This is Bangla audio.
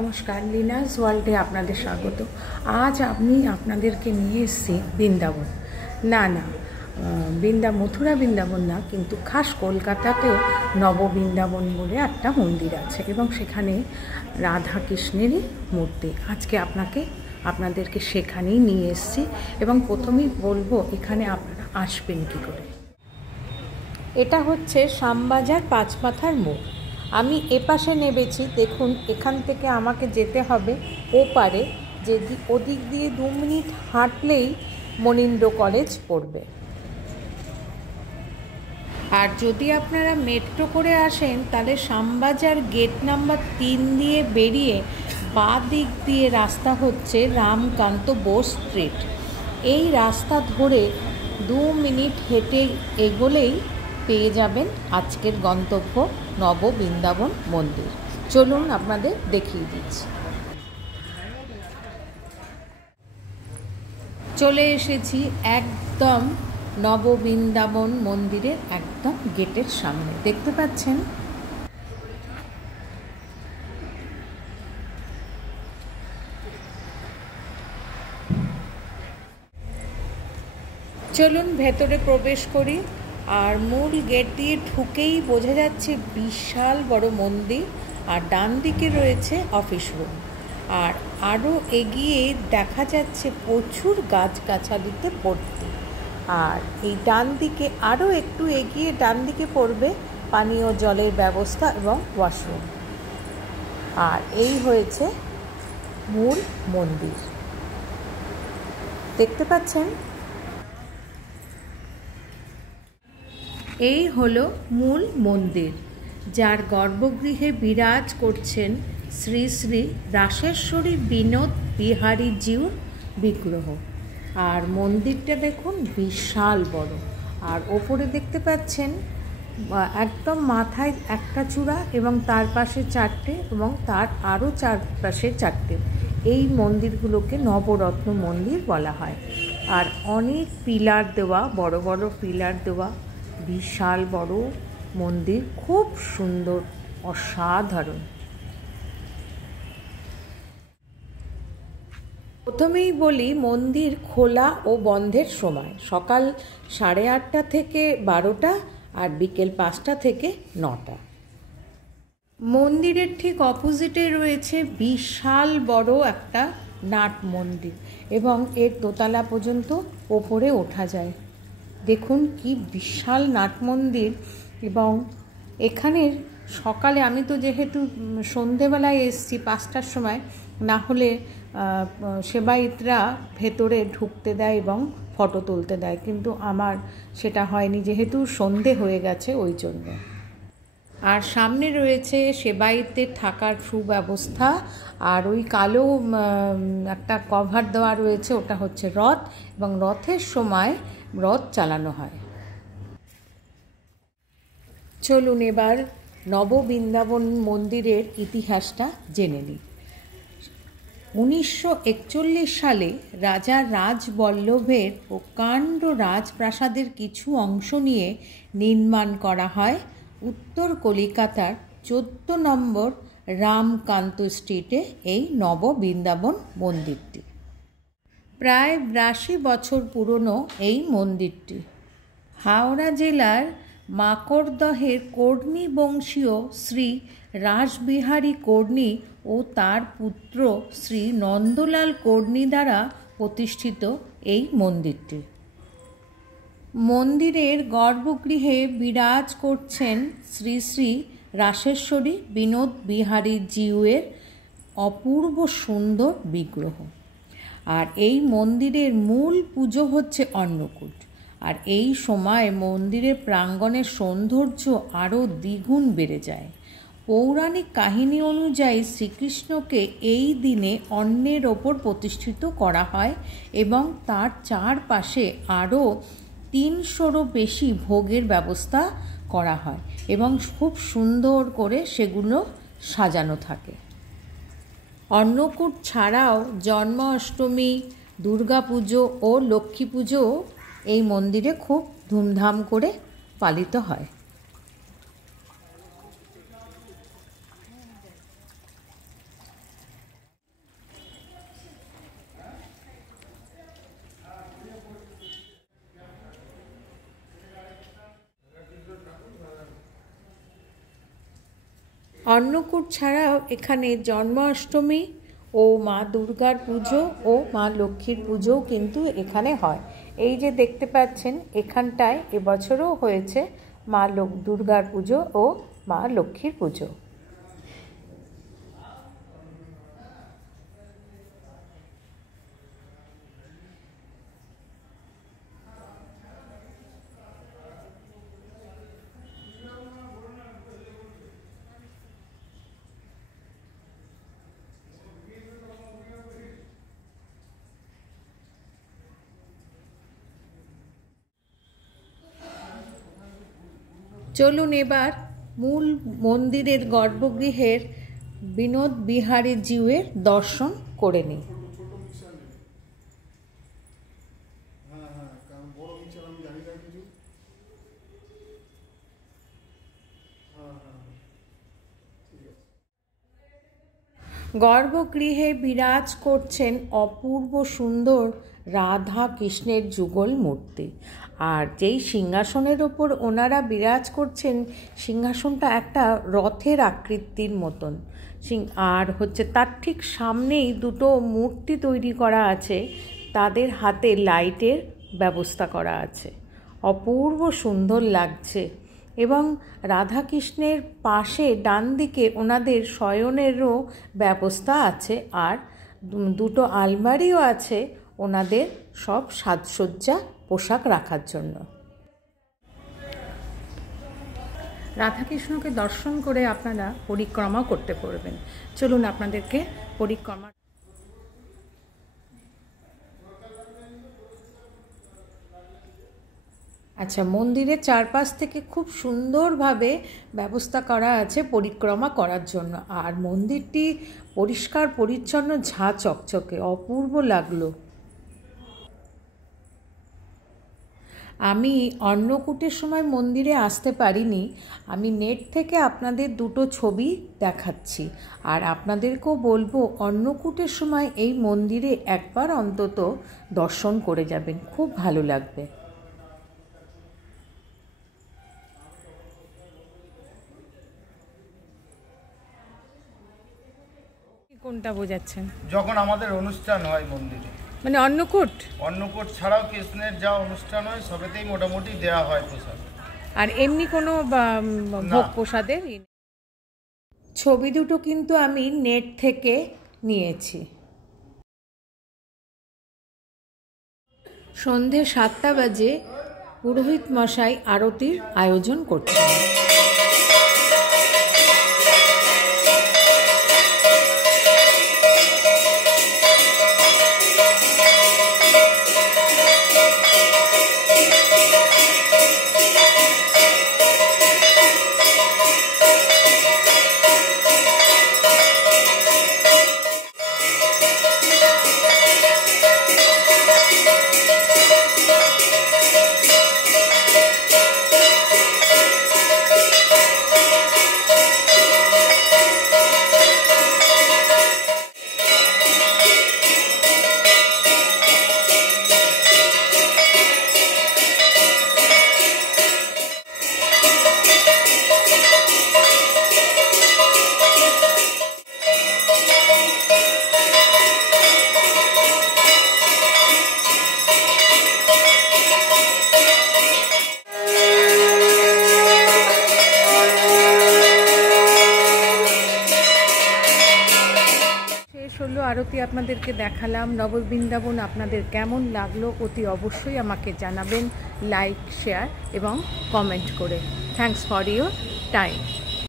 নমস্কার, লিনাস ওয়ার্ল্ডে আপনাদের স্বাগত। আজ আমি আপনাদেরকে নিয়ে এসেছি বৃন্দাবন। মথুরা বৃন্দাবন না, কিন্তু খাস কলকাতাতেও নববৃন্দাবন বলে একটা মন্দির আছে এবং সেখানে রাধা কৃষ্ণেরই মূর্তি। আজকে আপনাদেরকে সেখানেই নিয়ে এসেছি এবং প্রথমেই বলবো এখানে আপনারা আসবেন কী করে। এটা হচ্ছে শ্যামবাজার পাঁচমাথার মোড়। আমি এপাশে নেমেছি, দেখুন এখান থেকে আমাকে যেতে হবে ওপারে, যে ওদিক দিয়ে 2 মিনিট হাঁটলেই মনীন্দ্র কলেজ পড়বে। আর যদি আপনারা মেট্রো করে আসেন তাহলে শ্যামবাজার গেট নাম্বার 3 দিয়ে বেরিয়ে বাঁ দিক দিয়ে রাস্তা হচ্ছে রামকান্ত বোস স্ট্রিট। এই রাস্তা ধরে 2 মিনিট হেঁটে এগোলেই পেয়ে যাবেন আজকের গন্তব্য নববৃন্দাবন মন্দির। চলুন আপনাদের দেখিয়ে দিচ্ছি। চলে এসেছি একদম নববৃন্দাবন মন্দিরের একদম গেটের সামনে, দেখতে পাচ্ছেন। চলুন ভেতরে প্রবেশ করি। আর মূল গেট দিয়ে ঢুকেই বোঝা যাচ্ছে বিশাল বড় মন্দির, আর ডান দিকে রয়েছে অফিস রুম। আর আরও এগিয়ে দেখা যাচ্ছে প্রচুর গাছগাছালিতে ভর্তি। আর এই ডান দিকে আরও একটু এগিয়ে ডান দিকে পড়বে পানীয় জলের ব্যবস্থা এবং ওয়াশরুম। আর এই হয়েছে মূল মন্দির, দেখতে পাচ্ছেন। এই হলো মূল মন্দির, যার গর্ভগৃহে বিরাজ করছেন শ্রী শ্রী রাসেশ্বরী বিনোদ বিহারী জিউর বিগ্রহ। আর মন্দিরটা দেখুন বিশাল বড়। আর ওপরে দেখতে পাচ্ছেন একদম মাথায় একটা চূড়া এবং তার পাশে 4টে এবং তার আরও চারপাশে 4টে। এই মন্দিরগুলোকে নবরত্ন মন্দির বলা হয়। আর অনেক পিলার দেওয়া, বড় বড় পিলার দেওয়া, বিশাল বড় মন্দির, খুব সুন্দর, অসাধারণ। প্রথমেই বলি মন্দির খোলা ও বন্ধের সময় সকাল 8:30 থেকে 12টা আর বিকেল 5টা থেকে 9টা। মন্দিরের ঠিক অপোজিটে রয়েছে বিশাল বড় একটা নাট মন্দির এবং এর দোতলা পর্যন্ত ওপরে ওঠা যায়। দেখুন কি বিশাল নাট মন্দির। এবং এখানের সকালে, আমি তো যেহেতু সন্ধেবেলায় এসেছি 5টার সময়, না হলে সেবায়িতরা ভেতরে ঢুকতে দেয় এবং ফটো তুলতে দেয়, কিন্তু আমার সেটা হয়নি যেহেতু সন্ধে হয়ে গেছে ওই জন্য। আর সামনে রয়েছে সেবায়িতদের থাকার সুব্যবস্থা। আর ওই কালো একটা কভার দেওয়া রয়েছে, ওটা হচ্ছে রথ, এবং রথের সময় রথ চালানো হয়। চলুন এবার নববৃন্দাবন মন্দিরের ইতিহাসটা জেনে নিই। 1941 সালে রাজা রাজবল্লভের প্রকাণ্ড রাজপ্রাসাদের কিছু অংশ নিয়ে নির্মাণ করা হয় উত্তর কলিকাতার 14 নম্বর রামকান্ত স্ট্রিটে এই নববৃন্দাবন মন্দিরটি। প্রায় 82 বছর পুরনো এই মন্দিরটি হাওড়া জেলার মাকড়দহের কর্ণী বংশীয় শ্রী রাসবিহারী কর্ণী ও তার পুত্র শ্রী নন্দলাল কর্ণী দ্বারা প্রতিষ্ঠিত এই মন্দিরটি। মন্দিরের গর্ভগৃহে বিরাজ করছেন শ্রী শ্রী রাসেশ্বরী বিনোদ বিহারী জিউয়ের অপূর্ব সুন্দর বিগ্রহ। আর এই মন্দিরের মূল পুজো হচ্ছে অন্নকূট। আর এই সময় মন্দিরের প্রাঙ্গণের সৌন্দর্য আরও দ্বিগুণ বেড়ে যায়। পৌরাণিক কাহিনী অনুযায়ী শ্রীকৃষ্ণকে এই দিনে অন্নের ওপর প্রতিষ্ঠিত করা হয় এবং তার চারপাশে আরও 300রও বেশি ভোগের ব্যবস্থা করা হয় এবং খুব সুন্দর করে সেগুলো সাজানো থাকে। অন্নকূট ছাড়াও জন্মাষ্টমী, দুর্গাপুজো ও লক্ষ্মী পুজো এই মন্দিরে খুব ধুমধাম করে পালিত হয়। অন্নকূট ছাড়াও এখানে জন্মাষ্টমী ও মা দুর্গার পুজো ও মা লক্ষ্মীর পুজোও কিন্তু এখানে হয়। এই যে দেখতে পাচ্ছেন এখানটায় এবছরও হয়েছে মা দুর্গার পুজো ও মা লক্ষ্মীর পুজো। চলুন এবার মূল মন্দিরের গর্ভগৃহের বিনোদ বিহারী জিউয়ের দর্শন করে নিই। গর্ভগৃহে বিরাজ করছেন অপূর্ব সুন্দর রাধা কৃষ্ণের যুগল মূর্তি। আর যেই সিংহাসনের ওপর ওনারা বিরাজ করছেন, সিংহাসনটা একটা রথের আকৃতির মতন। আর তার ঠিক সামনেই দুটো মূর্তি তৈরি করা আছে, তাদের হাতে লাইটের ব্যবস্থা করা আছে। অপূর্ব সুন্দর লাগছে। এবং রাধাকৃষ্ণের পাশে ডান দিকে ওনাদের শয়নেরও ব্যবস্থা আছে, আর দুটো আলমারিও আছে ওনাদের সব সাজসজ্জা পোশাক রাখার জন্য। রাধাকৃষ্ণকে দর্শন করে আপনারা পরিক্রমা করতে পারবেন। চলুন আপনাদেরকে পরিক্রমা। আচ্ছা, মন্দিরের চারপাশ থেকে খুব সুন্দরভাবে ব্যবস্থা করা আছে পরিক্রমা করার জন্য। আর মন্দিরটি পরিষ্কার পরিচ্ছন্ন, ঝাঁ চকচকে, অপূর্ব লাগলো। আমি অন্নকূটের সময় মন্দিরে আসতে পারিনি। আমি নেট থেকে আপনাদের দুটো ছবি দেখাচ্ছি। আর আপনাদেরকেও বলবো অন্নকূটের সময় এই মন্দিরে একবার অন্তত দর্শন করে যাবেন, খুব ভালো লাগবে। কোনটা বোঝাচ্ছেন? যখন আমাদের অনুষ্ঠান হয় মন্দিরে, মানে অন্নকূট ছাড়াও কৃষ্ণের যা অনুষ্ঠান হয় সবেতেই মোটামুটি দেওয়া হয় প্রসাদ। আর এমনি কোনো ভোগ প্রসাদের ছবি দুটো কিন্তু আমি নেট থেকে নিয়েছি। সন্ধে 7টা বাজে পুরোহিত মশাই আরতির আয়োজন করছেন। আরতি আপনাদেরকে দেখালাম। নববৃন্দাবন আপনাদের কেমন লাগলো অতি অবশ্যই আমাকে জানাবেন, লাইক, শেয়ার এবং কমেন্ট করে। Thanks for your time.